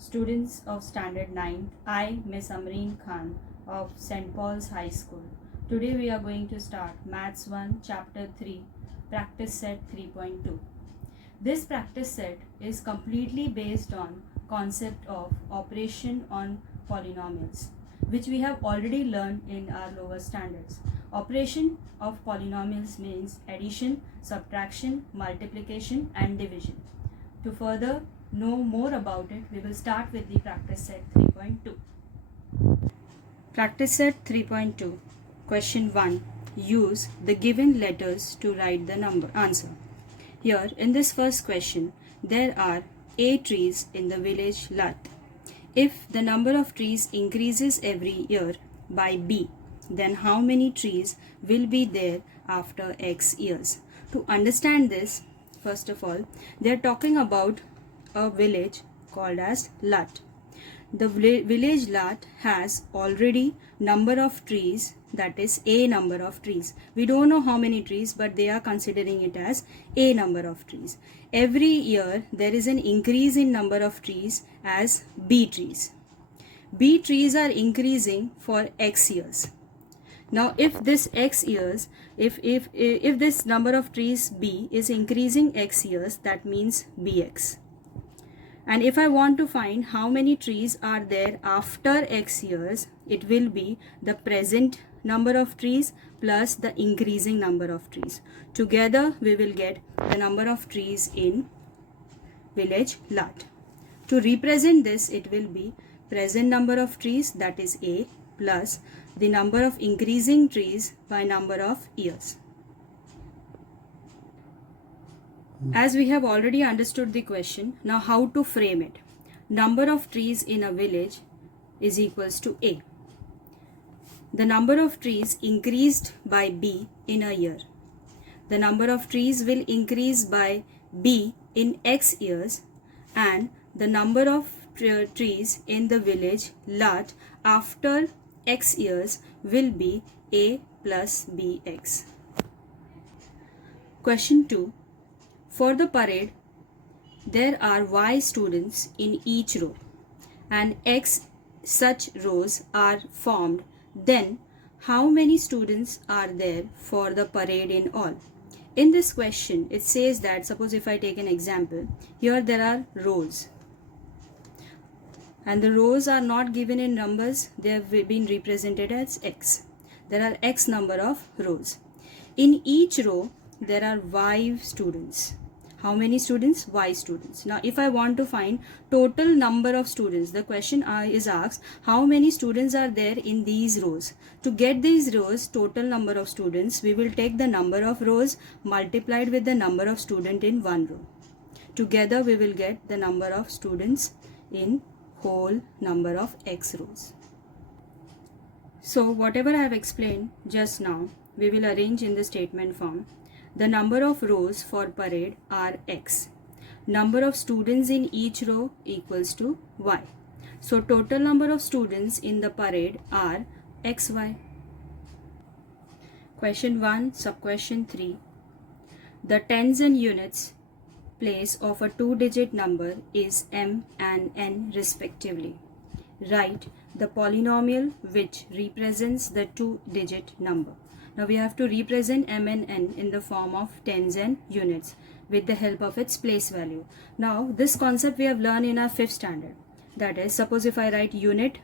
Students of Standard 9, I, Miss Amreen Khan of St. Paul's High School. Today we are going to start Maths 1, Chapter 3, Practice Set 3.2. This practice set is completely based on concept of operation on polynomials, which we have already learned in our lower standards. Operation of polynomials means addition, subtraction, multiplication and division. To further know more about it, we will start with the practice set 3.2. Practice set 3.2. Question 1. Use the given letters to write the answer. Here in this first question, there are A trees in the village Lat. If the number of trees increases every year by B, then how many trees will be there after X years? To understand this, first of all, they are talking about a village called as Lat. The village Lat has already number of trees, that is A number of trees. We don't know how many trees, but they are considering it as A number of trees. Every year there is an increase in number of trees as B trees. B trees are increasing for X years. Now if this X years, if this number of trees B is increasing X years, that means BX. And if I want to find how many trees are there after X years, it will be the present number of trees plus the increasing number of trees. Together we will get the number of trees in village Lat. To represent this, it will be present number of trees, that is A, plus the number of increasing trees by number of years. As we have already understood the question, now how to frame it? Number of trees in a village is equals to A. The number of trees increased by B in a year. The number of trees will increase by B in X years, and the number of trees in the village Lat after X years will be A plus BX. Question 2. For the parade, there are Y students in each row and X such rows are formed. Then, how many students are there for the parade in all? In this question, it says that, suppose if I take an example, here there are rows. And the rows are not given in numbers, they have been represented as X. There are X number of rows. In each row, there are Y students. How many students? Y students. Now, if I want to find total number of students, the question is asked, how many students are there in these rows? To get these rows, total number of students, we will take the number of rows multiplied with the number of students in one row. Together, we will get the number of students in whole number of X rows. So, whatever I have explained just now, we will arrange in the statement form. The number of rows for parade are X. Number of students in each row equals to Y. So total number of students in the parade are XY. Question 1, sub-question 3. The tens and units place of a two-digit number is M and N respectively. Write the polynomial which represents the two-digit number. Now we have to represent M and N in the form of tens and units with the help of its place value. Now this concept we have learned in our 5th standard. That is, suppose if I write unit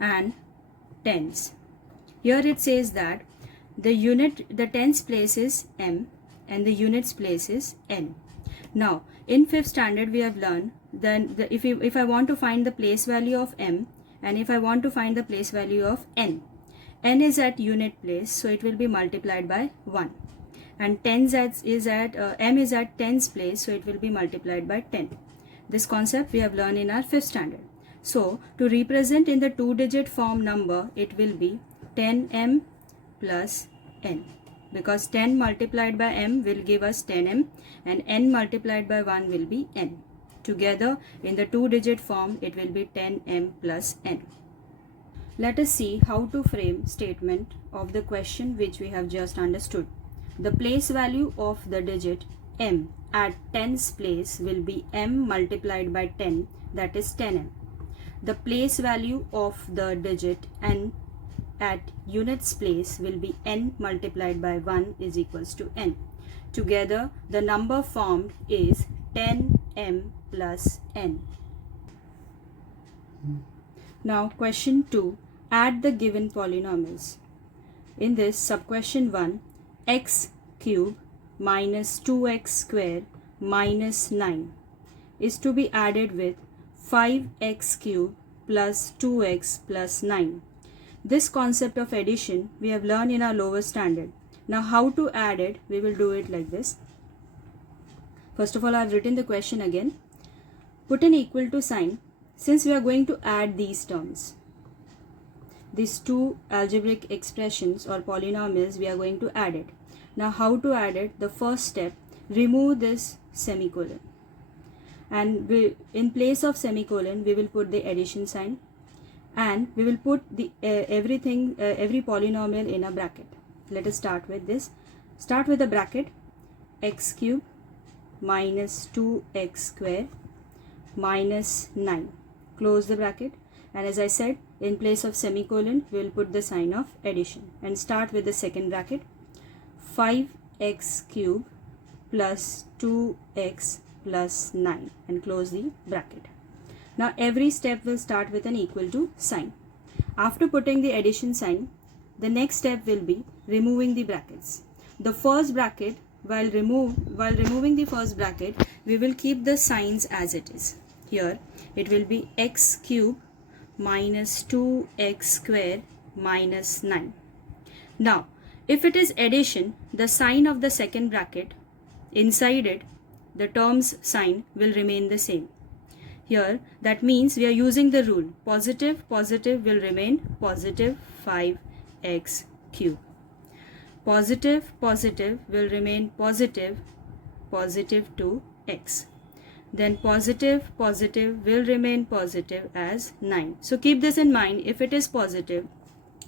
and tens. Here it says that the tens place is M and the units place is N. Now in 5th standard we have learned then if I want to find the place value of M and if I want to find the place value of N. N is at unit place, so it will be multiplied by 1. And M is at tens place, so it will be multiplied by 10. This concept we have learned in our 5th standard. So, to represent in the two-digit form number, it will be 10M plus N. Because 10 multiplied by M will give us 10M and N multiplied by 1 will be N. Together, in the two-digit form, it will be 10M plus N. Let us see how to frame statement of the question which we have just understood. The place value of the digit M at tens place will be M multiplied by 10 that is 10m. The place value of the digit n at units place will be n multiplied by 1 is equals to n. Together, the number formed is 10m plus n. Now, question 2. Add the given polynomials. In this sub-question 1, x cube minus 2x square minus 9 is to be added with 5x cube plus 2x plus 9. This concept of addition we have learned in our lower standard. Now how to add it, we will do it like this. First of all, I have written the question again. Put an equal to sign since we are going to add these terms. These two algebraic expressions or polynomials, we are going to add it. Now how to add it? The first step, remove this semicolon. And in place of semicolon, we will put the addition sign. And we will put the every polynomial in a bracket. Let us start with this. Start with the bracket x cube minus 2x square minus 9. Close the bracket. And as I said, in place of semicolon, we will put the sign of addition. And start with the second bracket 5x cube plus 2x plus 9. And close the bracket. Now every step will start with an equal to sign. After putting the addition sign, the next step will be removing the brackets. The first bracket, while removing the first bracket, we will keep the signs as it is. Here it will be x cube minus 2x square minus 9. Now if it is addition, the sign of the second bracket, inside it, the term's sign will remain the same. Here, that means we are using the rule. Positive will remain positive 5x cube. Positive will remain positive 2x. Then positive will remain positive as 9. So keep this in mind. If it is positive,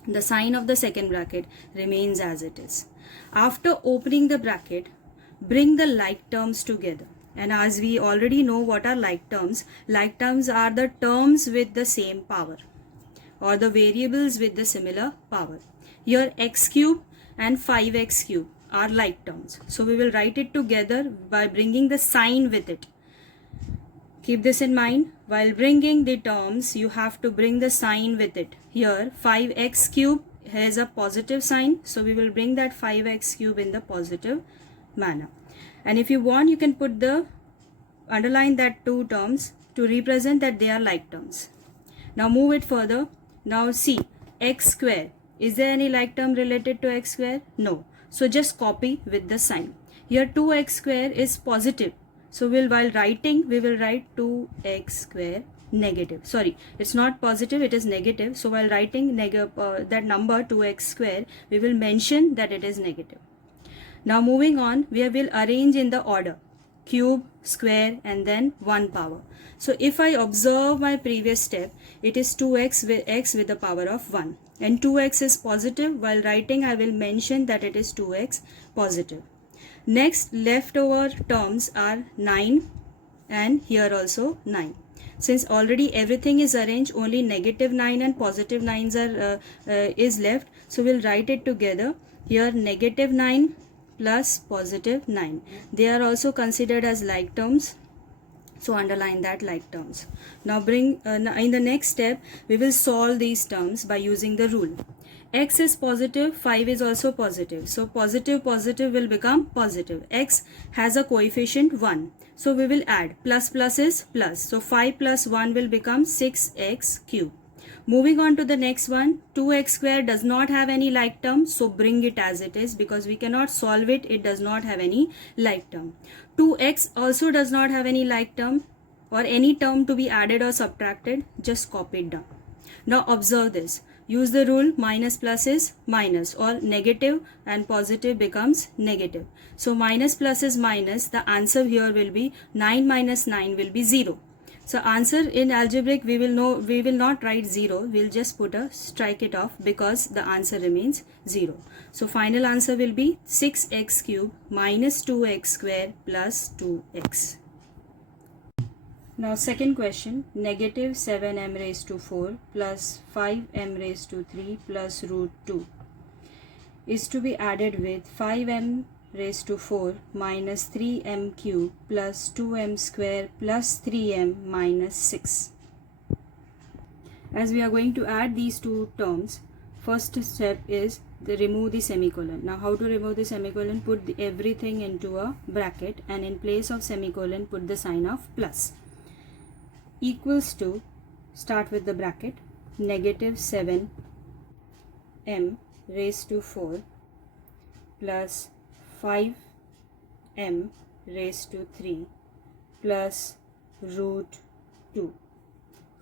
the sign of the second bracket remains as it is. After opening the bracket, bring the like terms together. And as we already know what are like terms are the terms with the same power or the variables with the similar power. Here x cube and 5x cube are like terms. So we will write it together by bringing the sign with it. Keep this in mind. While bringing the terms, you have to bring the sign with it. Here 5x cube has a positive sign. So we will bring that 5x cube in the positive manner. And if you want, you can underline that two terms to represent that they are like terms. Now move it further. Now see, x square. Is there any like term related to x square? No. So just copy with the sign. Here 2x square is positive. So while writing, we will write 2x square negative. Sorry, it's not positive, it is negative. So while writing that number 2x square, we will mention that it is negative. Now moving on, we will arrange in the order cube, square and then 1 power. So if I observe my previous step, it is 2x with x with the power of 1. And 2x is positive. While writing, I will mention that it is 2x positive. Next, leftover terms are 9 and here also 9. Since already everything is arranged, only negative 9 and positive 9s is left. So we'll write it together. Here negative 9 plus positive 9. They are also considered as like terms. So underline that like terms. Now in the next step, we will solve these terms by using the rule. X is positive, 5 is also positive. So positive will become positive. X has a coefficient 1. So we will add plus is plus. So 5 plus 1 will become 6x cube. Moving on to the next one, 2x square does not have any like term, so bring it as it is because we cannot solve it. It does not have any like term. 2x also does not have any like term or any term to be added or subtracted. Just copy it down. Now observe this. Use the rule minus plus is minus or negative and positive becomes negative. So minus plus is minus. The answer here will be 9 minus 9 will be 0. So answer in algebraic we will not write 0. We'll just put a strike it off because the answer remains 0. So final answer will be 6x cube minus 2x square plus 2x. Now second question, negative 7m raised to 4 plus 5m raised to 3 plus root 2 is to be added with 5m raised to 4 minus 3m cube plus 2m square plus 3m minus 6. As we are going to add these two terms, first step is to remove the semicolon. Now how to remove the semicolon? Put everything into a bracket and in place of semicolon put the sign of plus. Equals to, start with the bracket, negative 7m raised to 4 plus 5m raised to 3 plus root 2.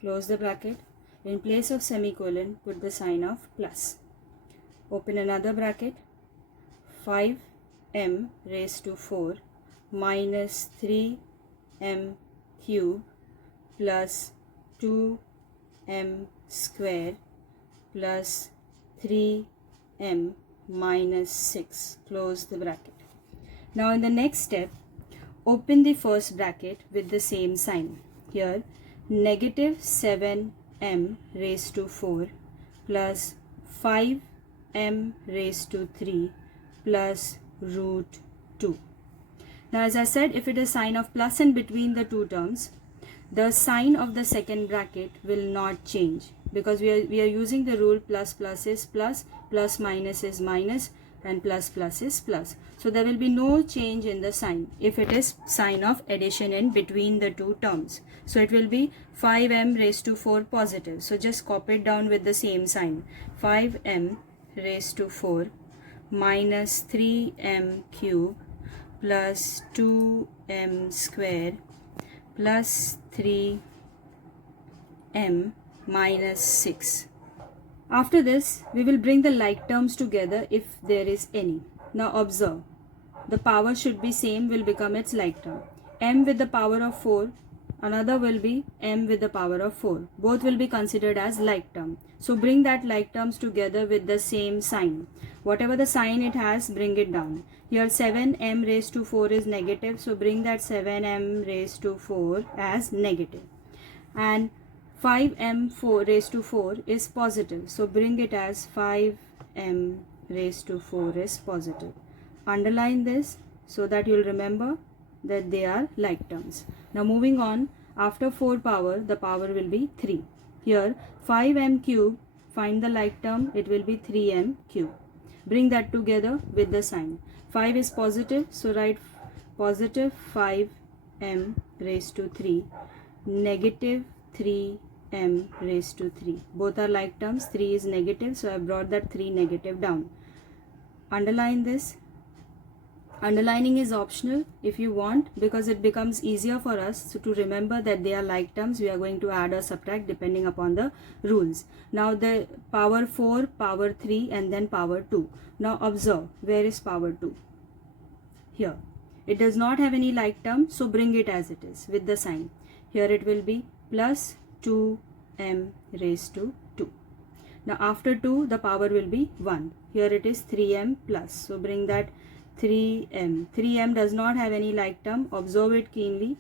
Close the bracket. In place of semicolon, put the sign of plus. Open another bracket, 5m raised to 4 minus 3m cube plus 2m square plus 3m minus 6. Close the bracket. Now in the next step, open the first bracket with the same sign. Here, negative 7m raised to 4 plus 5m raised to 3 plus root 2. Now as I said, if it is sign of plus in between the two terms, the sign of the second bracket will not change because we are using the rule plus plus is plus, plus minus is minus, and plus plus is plus. So there will be no change in the sign if it is sign of addition in between the two terms. So it will be 5m raised to 4 positive. So just copy it down with the same sign. 5m raised to 4 minus 3m cube plus 2m square plus 3m minus 6. After this, we will bring the like terms together if there is any. Now observe, the power should be same, will become its like term. M with the power of 4, another will be m with the power of 4. Both will be considered as like term. So bring that like terms together with the same sign. Whatever the sign it has, bring it down. Here 7m raised to 4 is negative, so bring that 7m raised to 4 as negative. And 5m raised to 4 is positive, so bring it as 5m raised to 4 is positive. Underline this so that you will remember that they are like terms. Now moving on, after 4 power, the power will be 3. Here 5m cube, find the like term, it will be 3m cube. Bring that together with the sign. 5 is positive, so write positive 5m raised to 3, negative 3m raised to 3. Both are like terms. 3 is negative, so I brought that 3 negative down. Underline this. Underlining is optional if you want, because it becomes easier for us to remember that they are like terms. We are going to add or subtract depending upon the rules. Now the power 4, power 3 and then power 2. Now observe, where is power 2? Here. It does not have any like term, so bring it as it is with the sign. Here it will be plus 2m raised to 2. Now after 2, the power will be 1. Here it is 3m plus, so bring that 3m. 3m does not have any like term. Observe it keenly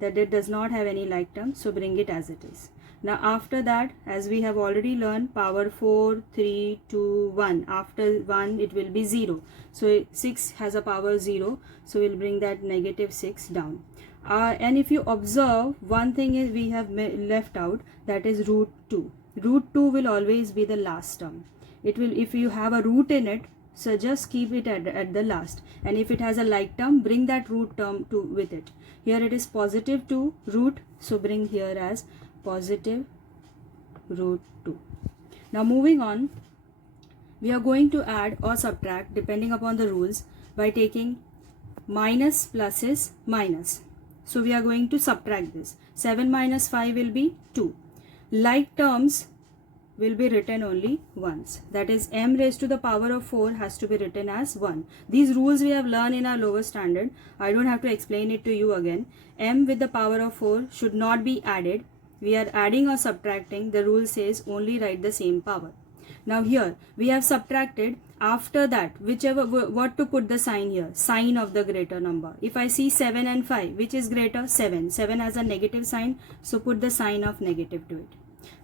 that it does not have any like term, so bring it as it is. Now after that, as we have already learned, power 4, 3, 2, 1. After 1 it will be 0. So 6 has a power 0, so we'll bring that negative 6 down. And if you observe, one thing is we have left out, that is root 2. Root 2 will always be the last term. It will, if you have a root in it, so just keep it at the last. And if it has a like term, bring that root term to with it. Here it is positive 2 root, so bring here as positive root 2. Now moving on, we are going to add or subtract depending upon the rules by taking minus plus is minus. So we are going to subtract this. 7 minus 5 will be 2. Like terms will be written only once. That is, m raised to the power of 4 has to be written as 1. These rules we have learned in our lower standard. I don't have to explain it to you again. M with the power of 4 should not be added. We are adding or subtracting. The rule says only write the same power. Now here we have subtracted After that, what to put the sign here? Sign of the greater number. If I see 7 and 5, which is greater? 7. 7 has a negative sign, so put the sign of negative to it.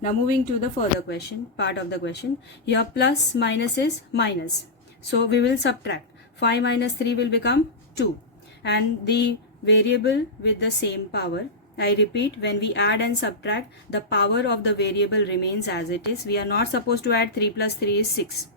Now moving to the further question, part of the question. Here plus minus is minus. So we will subtract. 5 minus 3 will become 2. And the variable with the same power. I repeat, when we add and subtract, the power of the variable remains as it is. We are not supposed to add 3 plus 3 is 6.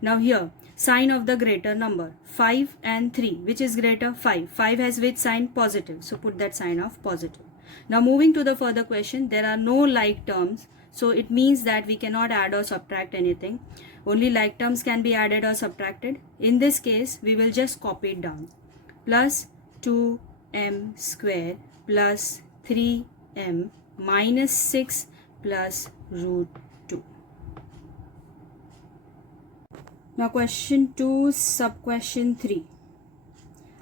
Now here, sign of the greater number. 5 and 3. Which is greater? 5. 5 has which sign? Positive. So put that sign of positive. Now moving to the further question, there are no like terms. So it means that we cannot add or subtract anything. Only like terms can be added or subtracted. In this case, we will just copy it down. Plus 2m square plus 3m minus 6 plus root 2. Now question 2, sub question 3.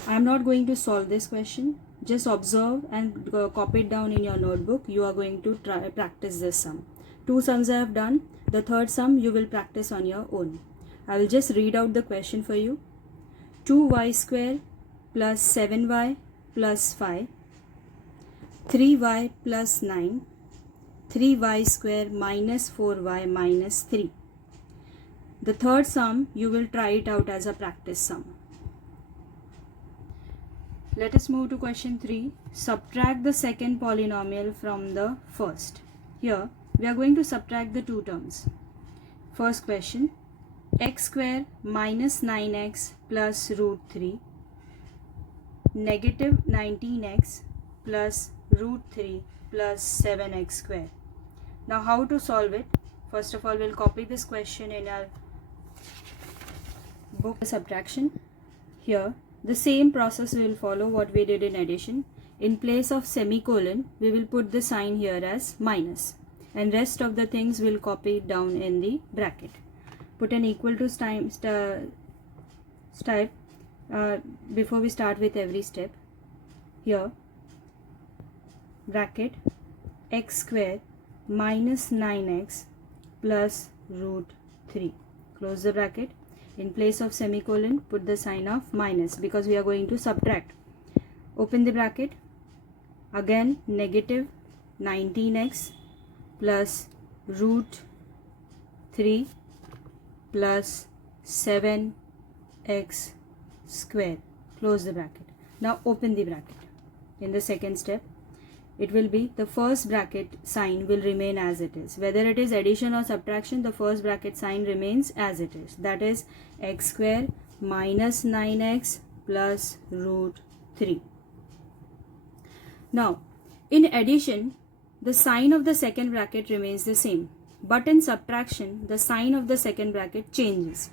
I am not going to solve this question. Just observe and copy it down in your notebook. You are going to practice this sum. 2 sums I have done. The third sum you will practice on your own. I will just read out the question for you. 2y square plus 7y plus 5, 3y plus 9, 3y square minus 4y minus 3. The third sum you will try it out as a practice sum. Let us move to question 3. Subtract the second polynomial from the first. Here we are going to subtract the two terms. First question, x square minus 9x plus root 3, negative 19x plus root 3 plus 7x square. Now how to solve it? First of all, we'll copy this question in our book subtraction. Here the same process we will follow what we did in addition. In place of semicolon, we will put the sign here as minus, and rest of the things we'll copy down in the bracket. Put an equal to type before we start with every step. Here bracket x square minus 9x plus root 3. Close the bracket. In place of semicolon, put the sign of minus because we are going to subtract. Open the bracket. Again negative 19x plus root 3 plus 7x square. Close the bracket. Now open the bracket. In the second step, it will be the first bracket sign will remain as it is. Whether it is addition or subtraction, the first bracket sign remains as it is. That is x square minus 9x plus root 3. Now, in addition, the sign of the second bracket remains the same. But in subtraction, the sign of the second bracket changes.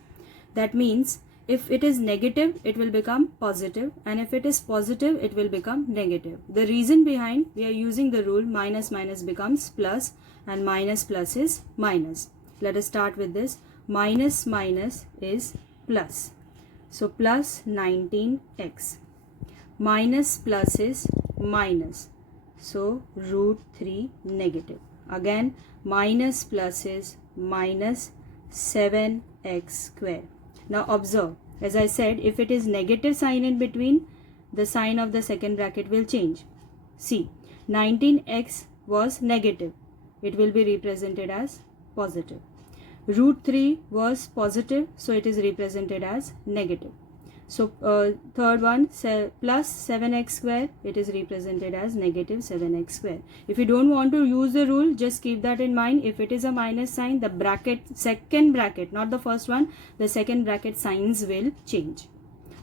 That means, if it is negative, it will become positive, and if it is positive, it will become negative. The reason behind, we are using the rule minus minus becomes plus and minus plus is minus. Let us start with this. Minus minus is plus. So plus 19x. Minus plus is minus. So root 3 negative. Again minus plus is minus 7x square. Now observe, as I said, if it is negative sign in between, the sign of the second bracket will change. See, 19x was negative. It will be represented as positive. Root 3 was positive, so it is represented as negative. So third one, plus 7x square, it is represented as negative 7x square. If you don't want to use the rule, just keep that in mind. If it is a minus sign, the bracket, second bracket, not the first one, the second bracket signs will change.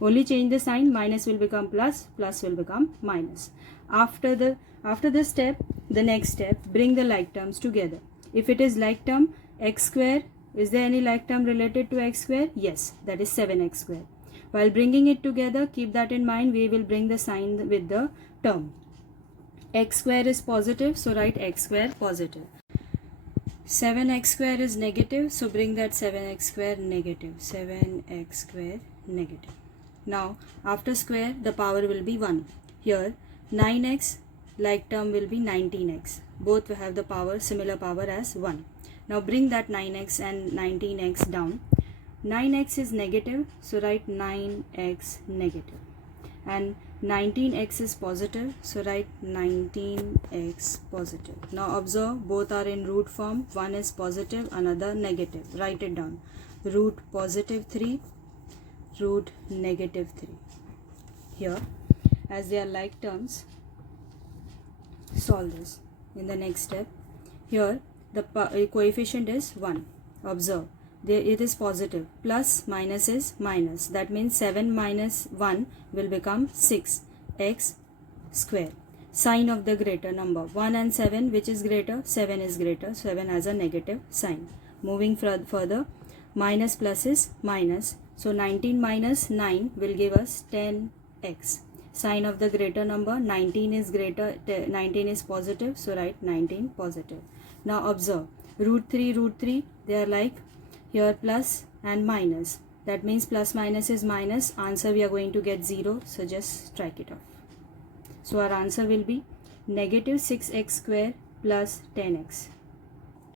Only change the sign, minus will become plus, plus will become minus. After this step, the next step, bring the like terms together. If it is like term, x square, is there any like term related to x square? Yes, that is 7x square. While bringing it together, keep that in mind, we will bring the sign with the term. X square is positive, so write x square positive. 7x square is negative, so bring that 7x square negative. 7x square negative. Now, after square, the power will be 1. Here, 9x, like term will be 19x. Both will have the power, similar power as 1. Now, bring that 9x and 19x down. 9x is negative, so write 9x negative. And 19x is positive, so write 19x positive. Now observe, both are in root form. One is positive, another negative. Write it down. Root positive 3, root negative 3. Here, as they are like terms, solve this. In the next step, here the coefficient is 1. Observe, there it is positive. Plus minus is minus. That means 7 minus 1 will become 6x square. Sign of the greater number. 1 and 7, which is greater? 7 is greater. 7 has a negative sign. Moving further, minus plus is minus. So 19 minus 9 will give us 10x. Sign of the greater number. 19 is greater. 19 is positive. So write 19 positive. Now observe, root 3, they are like here plus and minus. That means plus minus is minus. Answer we are going to get 0. So just strike it off. So our answer will be negative 6x square plus 10x.